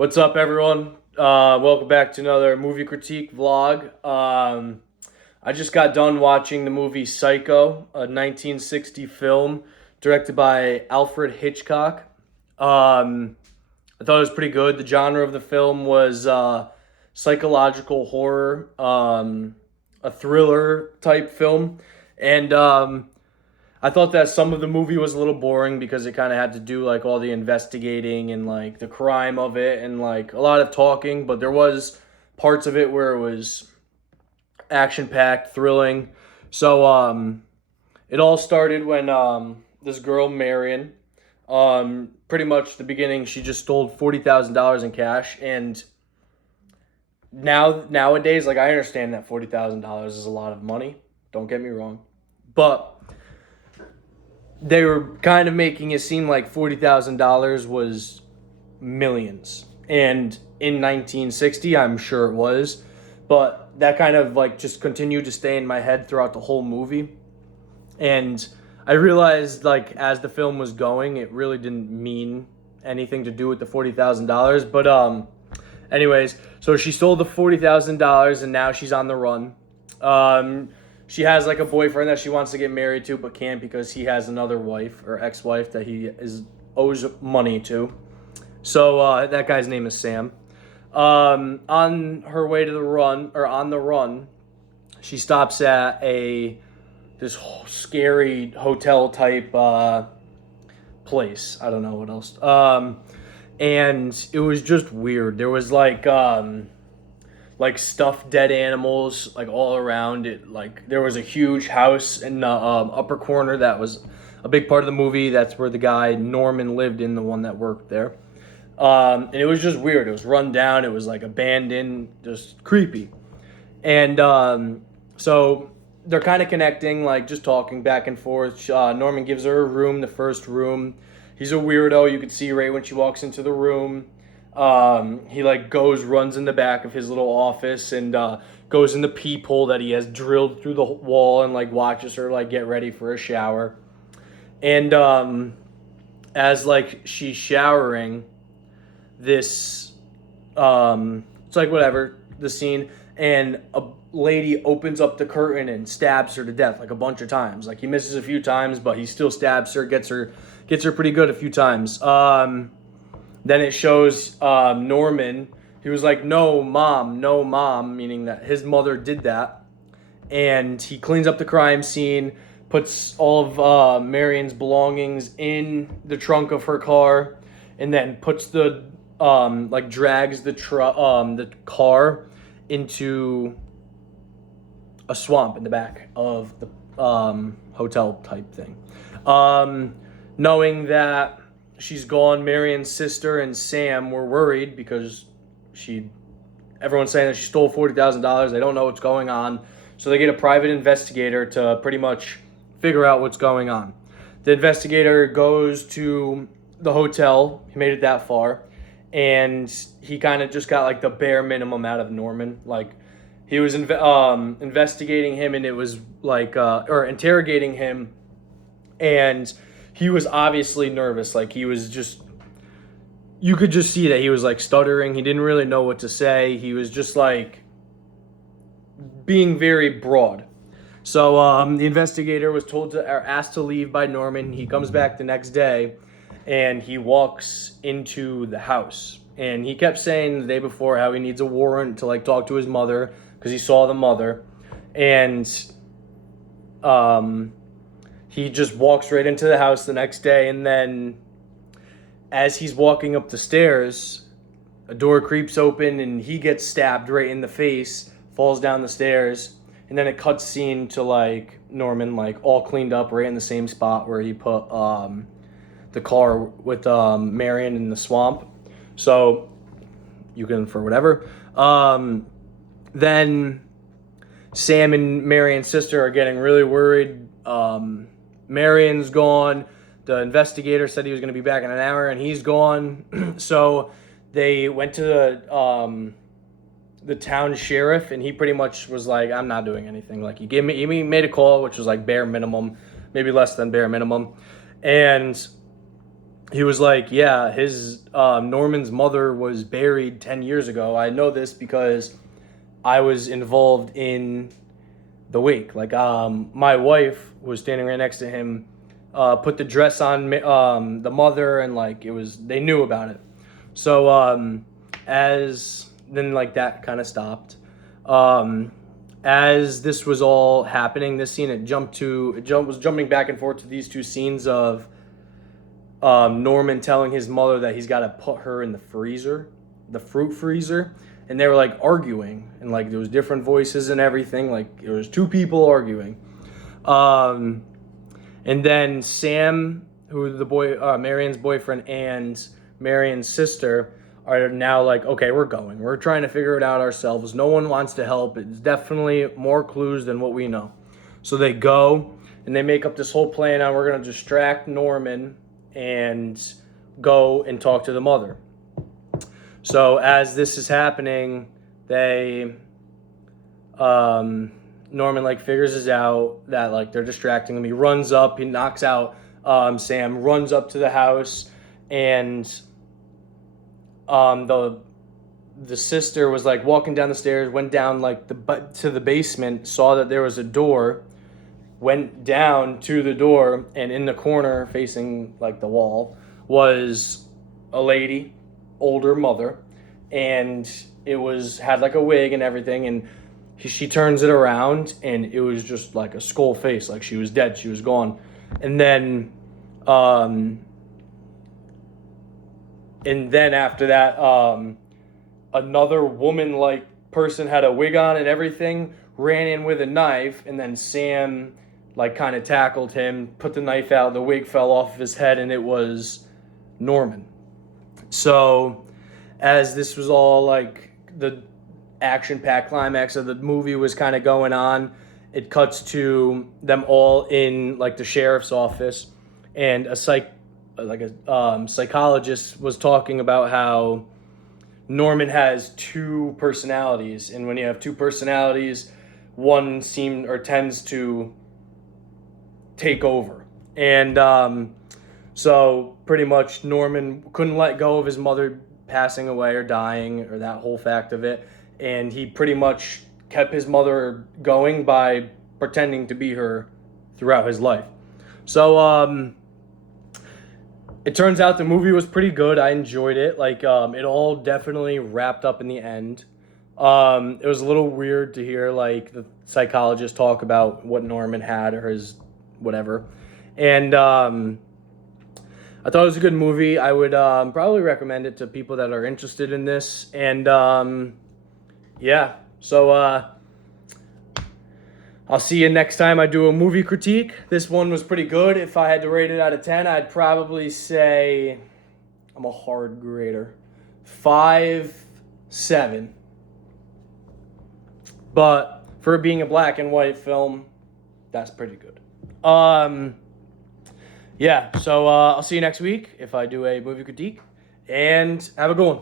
What's up, everyone? Welcome back to another movie critique vlog. I just got done watching the movie Psycho, a 1960 film directed by Alfred Hitchcock. I thought it was pretty good. The genre of the film was psychological horror, a thriller type film, and I thought that some of the movie was a little boring because it kind of had to do like all the investigating and like the crime of it and like a lot of talking, but there was parts of it where it was action packed, thrilling. So it all started when this girl Marion, pretty much the beginning, she just stole $40,000 in cash, and nowadays, like, I understand that $40,000 is a lot of money. Don't get me wrong, but they were kind of making it seem like $40,000 was millions. And in 1960, I'm sure it was. But that kind of like just continued to stay in my head throughout the whole movie. And I realized like as the film was going, it really didn't mean anything to do with the $40,000. But anyways, so she stole the $40,000 and now she's on the run. She has like a boyfriend that she wants to get married to, but can't because he has another wife or ex-wife that he owes money to. So that guy's name is Sam. On her way to the run, or on the run, she stops at this scary hotel type place. I don't know what else. And it was just weird. There was like stuffed dead animals like all around it. Like there was a huge house in the upper corner that was a big part of the movie. That's where the guy Norman lived in, the one that worked there. And it was just weird. It was run down. It was like abandoned, just creepy. And so they're kind of connecting, like just talking back and forth. Norman gives her a room, the first room. He's a weirdo. You could see right when she walks into the room. He like runs in the back of his little office and goes in the peephole that he has drilled through the wall and like watches her like get ready for a shower. And as like she's showering, this it's like whatever the scene, and a lady opens up the curtain and stabs her to death like a bunch of times. Like he misses a few times, but he still stabs her, gets her pretty good a few times. Then it shows Norman. He was like, no, mom, meaning that his mother did that. And he cleans up the crime scene, puts all of Marion's belongings in the trunk of her car, and then puts drags the car into a swamp in the back of the hotel type thing. Knowing that she's gone, Marion's sister and Sam were worried because everyone's saying that she stole $40,000. They don't know what's going on. So they get a private investigator to pretty much figure out what's going on. The investigator goes to the hotel. He made it that far. And he kind of just got like the bare minimum out of Norman. Like he was investigating him, and it was like, or interrogating him. And he was obviously nervous. Like he was just, you could just see that he was like stuttering. He didn't really know what to say. He was just like being very broad. So the investigator was asked to leave by Norman. He comes back the next day and he walks into the house. And he kept saying the day before how he needs a warrant to like talk to his mother because he saw the mother. And he just walks right into the house the next day, and then as he's walking up the stairs, a door creeps open and he gets stabbed right in the face, falls down the stairs, and then it cuts scene to like Norman like all cleaned up right in the same spot where he put the car with Marion in the swamp. So you can, for whatever. Then Sam and Marion's sister are getting really worried. Marion's gone. The investigator said he was going to be back in an hour, and he's gone. So they went to the town sheriff, and he pretty much was like, "I'm not doing anything." Like he made a call, which was like bare minimum, maybe less than bare minimum, and he was like, yeah, his Norman's mother was buried 10 years ago. I know this because I was involved in the wake. Like, my wife was standing right next to him, put the dress on the mother, and like it was, they knew about it. So as then like that kind of stopped. Um, as this was all happening, this scene was jumping back and forth to these two scenes of Norman telling his mother that he's got to put her in the freezer, the fruit freezer, and they were like arguing, and like there was different voices and everything. Like there was two people arguing, um, and then Sam, who the boy, Marion's boyfriend, and Marion's sister are now like, okay, we're going. We're trying to figure it out ourselves. No one wants to help. It's definitely more clues than what we know. So they go and they make up this whole plan on we're going to distract Norman and go and talk to the mother. So as this is happening, they Norman like figures this out that like they're distracting him. He runs up, he knocks out Sam, runs up to the house, and the sister was like walking down the stairs, went down like to the basement, saw that there was a door, went down to the door, and in the corner facing like the wall was a lady, older mother, and it was had like a wig and everything, and she turns it around and it was just like a skull face, like she was dead, she was gone. And then after that, another woman like person had a wig on and everything, ran in with a knife, and then Sam like kind of tackled him, put the knife out, the wig fell off of his head, and it was Norman. So as this was all like the action-packed climax of the movie was kind of going on, it cuts to them all in like the sheriff's office, and a psychologist was talking about how Norman has two personalities, and when you have two personalities, one tends to take over. And so pretty much Norman couldn't let go of his mother passing away or dying or that whole fact of it, and he pretty much kept his mother going by pretending to be her throughout his life. So it turns out the movie was pretty good. I enjoyed it. Like it all definitely wrapped up in the end. It was a little weird to hear like the psychologist talk about what Norman had or his whatever, and I thought it was a good movie. I would probably recommend it to people that are interested in this. And yeah, so I'll see you next time I do a movie critique. This one was pretty good. If I had to rate it out of 10, I'd probably say, I'm a hard grader, 5.7. But for it being a black and white film, that's pretty good. Yeah, so I'll see you next week if I do a movie critique, and have a good one.